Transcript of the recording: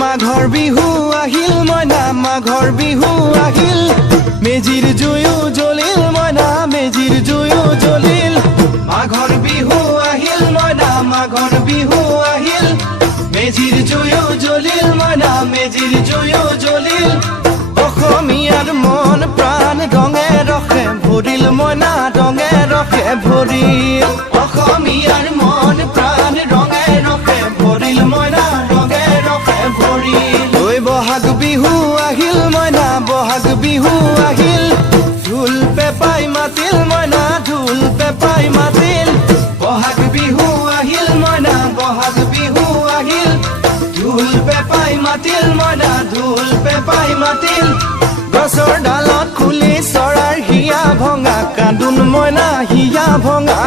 মাঘৰ বিহু আহিল মইনা মাঘৰ বিহু আহিল মেজিৰ জুয়ো জ্বলিল মইনা মেজিৰ জুয়ো জ্বলিল মাঘৰ বিহু আহিল মইনা মাঘৰ বিহু আহিল মেজিৰ জুয়ো জ্বলিল মইনা মেজিৰ জুয়ো জ্বলিল অসমীয়াৰ মন প্ৰাণ ৰঙে ৰখে ভৰিল মইনা ৰঙে ৰখে ভৰিল অসমীয়াৰ মন প্ৰাণ ৰঙে ৰখে ভৰিল মইনা ৰঙে ৰখে ভৰিল ঐ বহাগ বিহু আহিল মইনা বহাগ বিহু আহিল ঢোল পেপাই মাতিল মইনা ঢোল পেপাই মাতিল বহাগ বিহু আহিল মইনা বহাগ বিহু আহিল ঢোল পেপাই মাতিল মইনা ঢোল পেপাই মাতিল গছৰ ডালত খুলি চৰাৰ হিয়া ভঙা কান্দোন মইনা হিয়া ভঙা